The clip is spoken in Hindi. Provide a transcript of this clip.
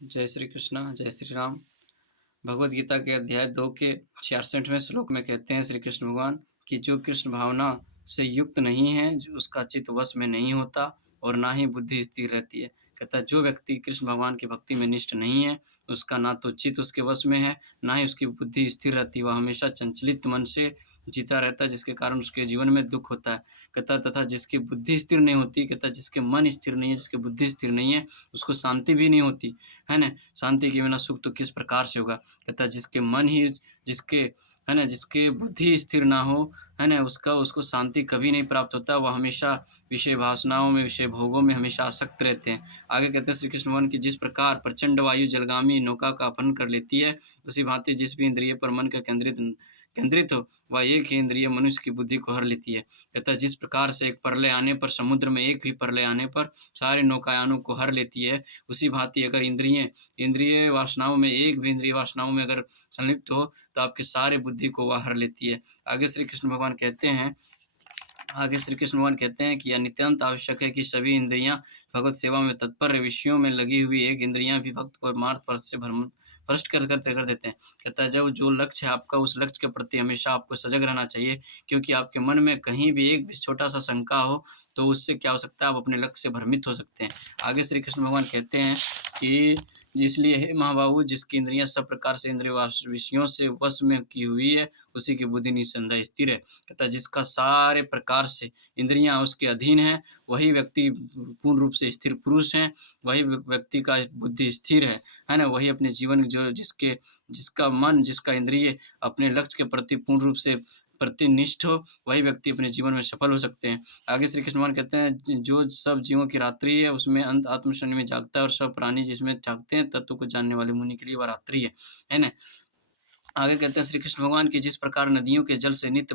जय श्री कृष्णा, जय श्री राम। भगवद गीता के अध्याय 2 के 66वें श्लोक में कहते हैं श्री कृष्ण भगवान कि जो कृष्ण भावना से युक्त नहीं है, जो उसका चित्त वश में नहीं होता और ना ही बुद्धि स्थिर रहती है। कहता है जो व्यक्ति कृष्ण भगवान की भक्ति में निष्ठ नहीं है, उसका ना तो चित्त उसके वश में है, ना ही उसकी बुद्धि स्थिर रहती है। वह हमेशा चंचलित मन से जीता रहता है, जिसके कारण उसके जीवन में दुःख होता है। कहता तथा जिसकी बुद्धि स्थिर नहीं होती, कहता जिसके मन स्थिर नहीं है, जिसकी बुद्धि स्थिर नहीं है, उसको शांति भी नहीं होती, है ना? शांति के बिना सुख तो किस प्रकार से होगा? कहता है जिसके मन ही जिसके है ना, जिसकी बुद्धि स्थिर ना हो, है ना, उसको शांति कभी नहीं प्राप्त होता। वह हमेशा विषय वासनाओं में, विषय भोगों में हमेशा आसक्त रहते हैं। आगे कहते हैं श्री कृष्ण भगवान की जिस प्रकार प्रचंड वायु जलगामी नौका का अपहरण कर लेती है, उसी भांति जिस भी इंद्रिय पर मन का केंद्रित केंद्रित हो, वह एक ही इंद्रिय मनुष्य की बुद्धि को हर लेती है। कहता है जिस प्रकार से एक प्रलय आने पर समुद्र में एक भी प्रलय आने पर सारे नौकायानों को हर लेती है, उसी भांति अगर इंद्रिय वासनाओं में एक भी इंद्रिय वासनाओं में अगर संलिप्त हो, तो आपकी सारी बुद्धि को वह हर लेती है। आगे श्री कृष्ण भगवान कहते हैं कि यह नितांत आवश्यक है कि सभी इंद्रियां भगवत सेवा में तत्पर विषयों में लगी हुई एक इंद्रियां भी भक्त को मार्ग पर से भ्रष्ट कर देते हैं। कहता है जब जो लक्ष्य है आपका, उस लक्ष्य के प्रति हमेशा आपको सजग रहना चाहिए, क्योंकि आपके मन में कहीं भी एक भी छोटा सा शंका हो, तो उससे क्या हो सकता है, आप अपने लक्ष्य से भ्रमित हो सकते हैं। आगे श्री कृष्ण भगवान कहते हैं कि इसलिए हे महाबाहु, जिसकी इंद्रियां सब प्रकार से इंद्रिय विषयों से वश में की हुई है, उसी की बुद्धि निस्संदेह स्थिर है। कहता है जिसका सारे प्रकार से इंद्रियां उसके अधीन हैं, वही व्यक्ति पूर्ण रूप से स्थिर पुरुष है, वही व्यक्ति का बुद्धि स्थिर है ना? वही अपने जीवन जो जिसका मन, जिसका इंद्रिय अपने लक्ष्य के प्रति पूर्ण रूप से प्रतिनिष्ठ हो, वही व्यक्ति अपने जीवन में सफल हो सकते हैं। आगे श्री कृष्ण भगवान कहते हैं जो सब जीवों की रात्रि है, उसमें अंत आत्मशनि में जागता है, और सब प्राणी जिसमें जागते हैं, तत्व को जानने वाले मुनि के लिए वह रात्रि है ना? आगे कहते हैं श्री कृष्ण भगवान की जिस प्रकार नदियों के जल से नित्य